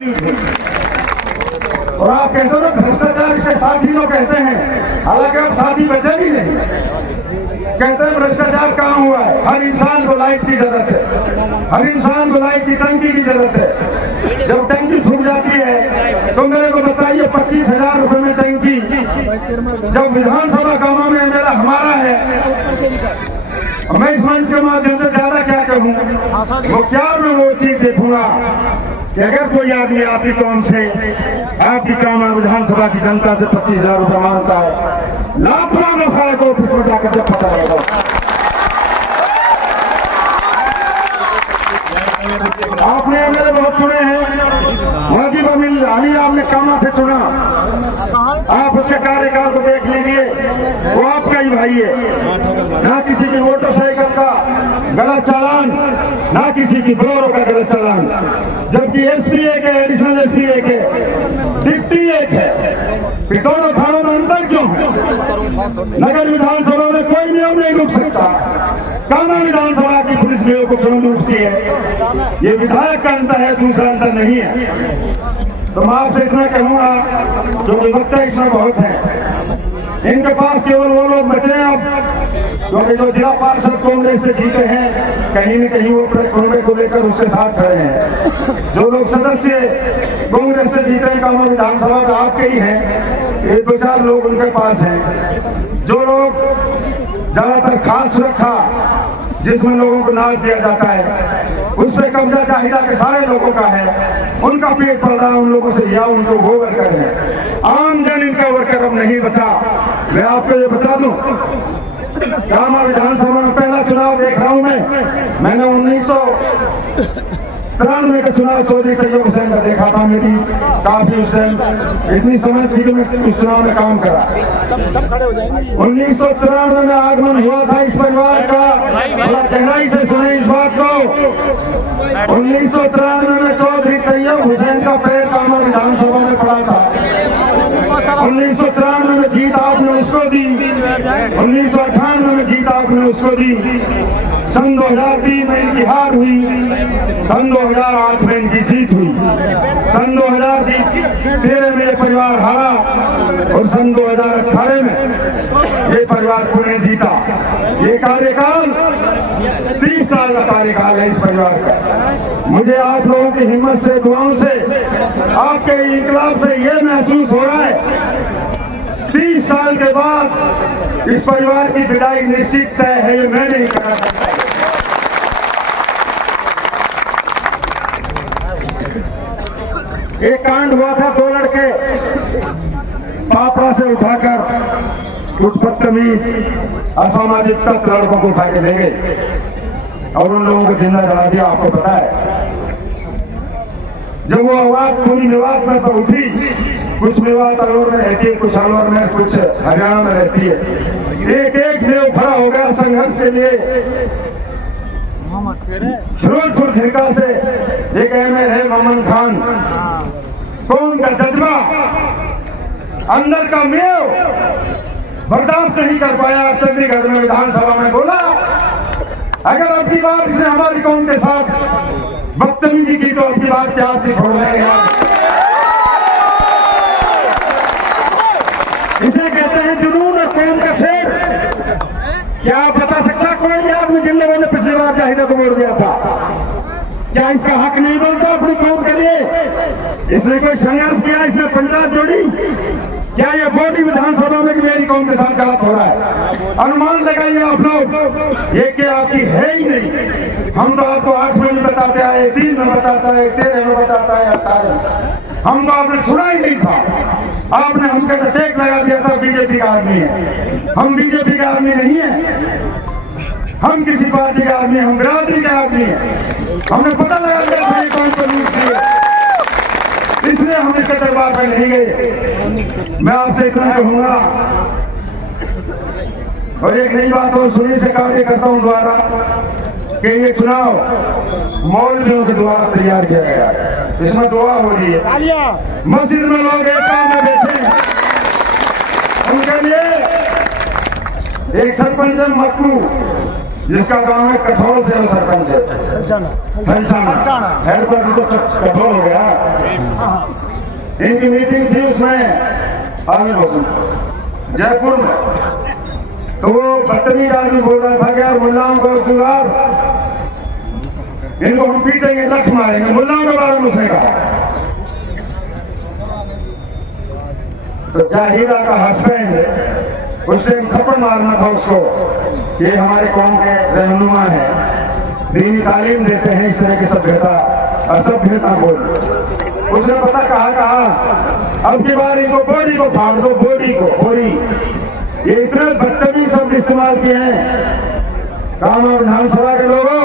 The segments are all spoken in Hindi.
और आप कहते हो ना भ्रष्टाचार इसके साथी जो कहते हैं, हालांकि आप साथी बचे भी नहीं। कहते हैं भ्रष्टाचार कहाँ हुआ है? हर इंसान को लाइट की जरूरत है, हर इंसान को लाइट की टंकी की जरूरत है। जब टंकी फूक जाती है तो मेरे को बताइए 25,000 रुपए में टंकी, जब विधानसभा कामा में मेरा हमारा है, मैं इस मंच के माध्यम से ज्यादा क्या कहूँ, वो क्या मैं वो चीज देखूंगा कि अगर कोई आदमी आपकी कौन से आपकी कामा विधानसभा की जनता से 25,000 रुपए मांगता है, लाखों मसाले को ऑफिस में जाकर जब पता लगेगा। आपने एमएलए बहुत चुने हैं, वाजिब अली आपने कामा से चुना, आप उसके कार्यकाल को देख लीजिए, वो आपका ही भाई है। ना किसी की मोटरसाइकिल का गलत चालान, ना किसी की बोलेरो का गलत चालान, जबकि एसपी एक है, एडिशनल एसपी एक है, डिप्टी एक है। फिर दोनों थानों में अंतर क्यों है? नगर विधानसभा में कोई नियम नहीं रुक सकता, कामा विधानसभा की पुलिस नियम को क्यों रुकती है? ये विधायक का अंतर है, दूसरा अंतर नहीं है। तो मैं आपसे इतना कहूंगा, क्योंकि वक्ता इसमें बहुत है, इनके पास केवल वो लोग बचे हैं अब, क्योंकि जो जिला पार्षद कांग्रेस से जीते हैं, कहीं न कहीं वो कांग्रेस को लेकर उसके साथ खड़े हैं। जो लोग सदस्य कांग्रेस से जीते हैं कामा विधानसभा में, आपके ही हैं, ये 2-4 लोग उनके पास हैं। जो लोग ज्यादातर खास सुरक्षा जिसमें लोगों को नाच दिया जाता है, उस पर कब्जा चाहिदा के सारे लोगों का है, उनका पेट पल रहा है उन लोगों से, या उनको वो वर्कर है। आम जन इनका वर्कर अब नहीं बचा। मैं आपको ये बता दूं, कामा विधानसभा में पहला चुनाव देख रहा हूं मैंने 1993 का चुनाव चौधरी तैयब हुसैन का देखा था। मेरी काफी उस टाइम इतनी समझ थी कि मैं उस चुनाव में काम करा। 1993 में आगमन हुआ था इस परिवार का, बड़ा गहराई से सुने इस बात को। 1993 में चौधरी तैयब हुसैन का पैर कामा विधानसभा में पड़ा था। 1993 में जीत आपने उसको दी, 1998 में जीत आपने उसको दी, सन 2003 में इनकी हार हुई, सन 2008 में इनकी जीत हुई, सन 2013 में ये परिवार हारा, और सन 2018 में ये परिवार पुणे जीता। ये कार्यकाल 30 साल का कार्यकाल है इस परिवार का। मुझे आप लोगों की हिम्मत से, दुआओं से, आपके इंकलाब से ये महसूस हो रहा है 30 साल के बाद इस परिवार की विदाई निश्चित तय है। ये मैं नहीं करा सकता। एक कांड हुआ था, 2 लड़के पापड़ा से उठाकर कुछ बदतमीज असामाजिक तत्व लड़कों को उठा के ले गए और उन लोगों को जिंदा जला दिया। आपको पता है, जब वो आवाज पूरी मेवात में तो उठी, कुछ मेवात अलवर में रहती है, कुछ अलवर में, कुछ हरियाणा में रहती है, एक एक मेव खड़ा हो गया संघर्ष के लिए। फिरोजपुर झिरका से एक एमएलए है मोहम्मद खान, कौन का जज्बा, अंदर का मेव बर्दाश्त नहीं कर पाया। चंडीगढ़ में विधानसभा में बोला, अगर अपनी बात इसने हमारी कौम के साथ बदतमीजी की तो अपनी बात क्या से छोड़ देंगे। इसे कहते हैं जुनून और कौम का शेर। क्या आप बता सकता कोई भी आदमी जिन लोगों ने पिछली बार चाहिदा को वोट दिया था, क्या इसका हक नहीं बनता अपनी कौम के लिए? इसने कोई संघर्ष किया, इसने पंचायत जोड़ी? क्या ये बोली विधानसभा में कि मेरी कौम के साथ गलत हो रहा है? अनुमान लगाइए आप लोग, ये क्या आपकी है ही नहीं। हम तो आपको 8 में बताते आए, 3 में बताता है, 13 में बताता है, 18 में। हमको आपने सुना ही नहीं था। आपने हमके तो टेक लगा दिया था बीजेपी का आदमी है। हम बीजेपी का आदमी नहीं है, हम किसी पार्टी का आदमी, हम बिरादरी का आदमी है। हमने पता लगा दिया था ये कौन सा न्यूज है, इसलिए हम इसके दरबार में नहीं गए। मैं आपसे इतना कहूंगा, और एक नई बात और सुनने से कार्य करता हूं द्वारा कि ये चुनाव मौलवियों के द्वारा तैयार किया गया है। इसमें दुआ हो रही है, मस्जिद में लोग एकता में बैठे हैं, उनके लिए एक सरपंच है मक्कू, जिसका गांव है कठोल से, सरपंच है हेडक्वार्टर तो कठोल हो गया। इनकी मीटिंग थी उसमें जयपुर में, तो वो बदतमीज आदमी बोल रहा था कि यार मुल्लाओं को दीवार इनको हम पीटेंगे, लठ मारेंगे, मुल्लाओं के बारे में उसने कहा। तो जाहिदा का हस्बैंड उसने थप्पड़ मारना था उसको, ये हमारे कौम के रहनुमा है, दीनी तालीम देते हैं, इस तरह की सभ्यता असभ्यता बोल। उसने पता कहा अब की बार इनको बोरी को फाड़ दो, बोरी को, बोरी। ये इतने बदतमीज शब्द इस्तेमाल किए हैं। काम और विधानसभा के लोगों,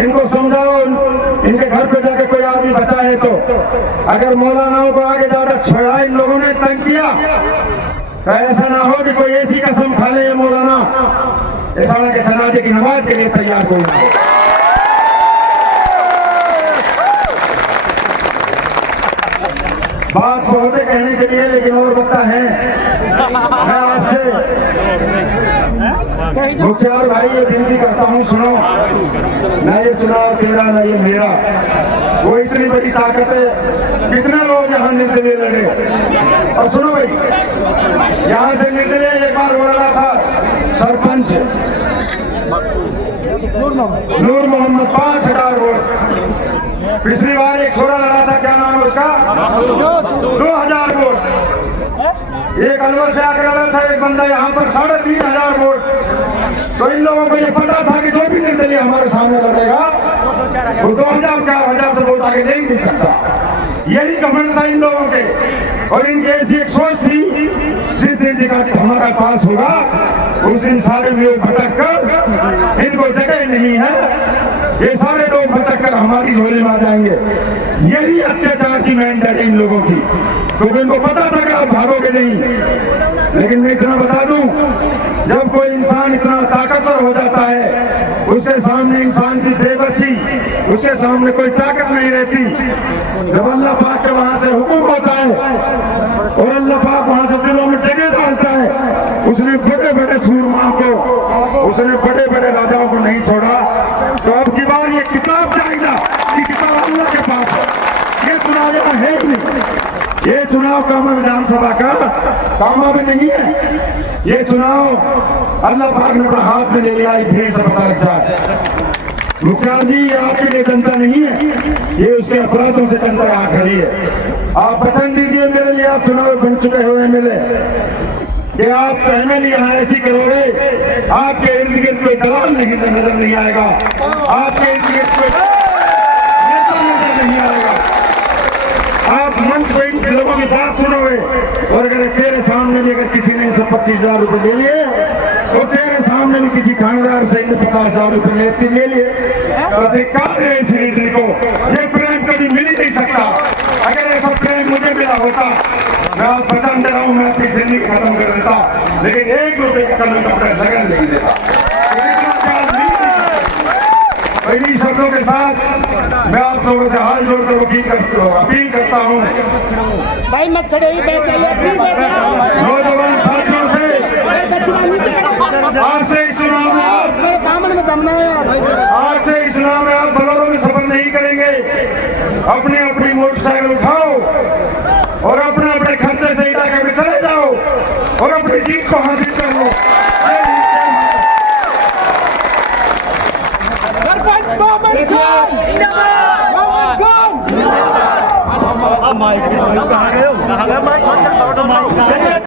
इनको समझाओ, इनके घर पे जाके कोई आदमी बचा है तो अगर मौलानाओं को आगे ज्यादा छोड़ा इन लोगों ने तंग किया तो ऐसा ना हो कि कोई ऐसी कसम खा ले ये मौलाना ऐसा के जनाजे की नमाज के लिए तैयार कोई ना। बात बहुत है कहने के लिए, लेकिन और बता है मैं आपसे मुखियार भाई ये विनती करता हूँ, सुनो, न ये चुनाव तेरा न ये मेरा, वो इतनी बड़ी ताकत है, कितने लोग यहाँ निर्दलीय लड़े। और सुनो भाई, यहाँ से निर्दलीय एक बार हो रहा था सरपंच नूर मोहम्मद 5000 वोट। पिछली बार एक छोरा लड़ा था, क्या नाम है उसका, 2000 वोट। एक अलवर से आकर लड़ा था एक बंदा यहाँ पर 3500 वोट। तो इन लोगों को ये पता था कि जो भी निर्दलीय हमारे सामने लड़ेगा वो 2000-4000 से वोट आगे नहीं मिल सकता। यही घमंड था इन लोगों के, और इनकी ऐसी एक सोच थी जिस दिन टिकट हमारा पास होगा उस दिन सारे लोग भटक कर, इनको जगह नहीं है, ये सारे लोग भटक कर हमारी झोली में आ जाएंगे। यही अत्याचार की मैंडेट है इन लोगों की, क्योंकि इनको पता था कि आप भागोगे नहीं। लेकिन मैं इतना बता दूं, जब कोई इंसान इतना ताकतवर हो जाता है, उसके सामने इंसान की बेबसी, उसके सामने कोई ताकत नहीं रहती। जब अल्लाह पाक के वहां से हुक्म होता है और अल्लाह पाक वहां से दिलों में जगह डालता है, उसने बड़े बड़े सूरमाओं को, उसने बड़े बड़े राजाओं को नहीं छोड़ा। तो अब की बार ये किताब चाहिए, ये किताब अल्लाह के पास है, ये चुनाव है ही नहीं। ये चुनाव कामा विधानसभा का कामा भी नहीं है, ये चुनाव अल्लाह पाक ने अपना हाथ में ले लिया, भीड़ से पता लगता है। मुखिया जी, ये आपके लिए जनता नहीं है, ये उसके अपराधों से जनता यहाँ खड़ी है। आप वचन दीजिए मेरे लिए, आप चुनाव बन चुके हुए मिले कि आप एमएल यहाँ ऐसी करोगे, आपके इर्द गिर्द कोई दलाल नहीं नजर नहीं आएगा, आपके इर्द गिर्द कोई नेता नजर नहीं आएगा। आप मंच पे इन लोगों की बात सुनोगे, और अगर तेरे सामने भी अगर किसी ने 25,000 रुपए ले लिए, तो तेरे सामने भी किसी खानदार से 50,000 रुपए ले लिए, तो धिक्कार है इस लीडर को। ये प्रेम कभी मिल ही नहीं सकता। अगर ऐसा प्रेम मुझे मिला होता, मैं आप वचन दे रहा हूँ, मैं अपनी जिंदगी खत्म कर देता, लेकिन 1 रुपए का कलम कपड़े लगन नहीं देता। इन्हीं शब्दों के साथ मैं आप लोगों से हाथ जोड़कर अपील करता हूँ, भाई मत खड़े ही पैसे नौजवान साथियों से, आज से इस चुनाव में आप बलोरों में सफर नहीं करेंगे। अपनी अपनी मोटरसाइकिल उठाओ और अपने अपने खर्चे से इलाके में चले जाओ और अपनी जीत को हासिल कर लो। कहाँ गए हो?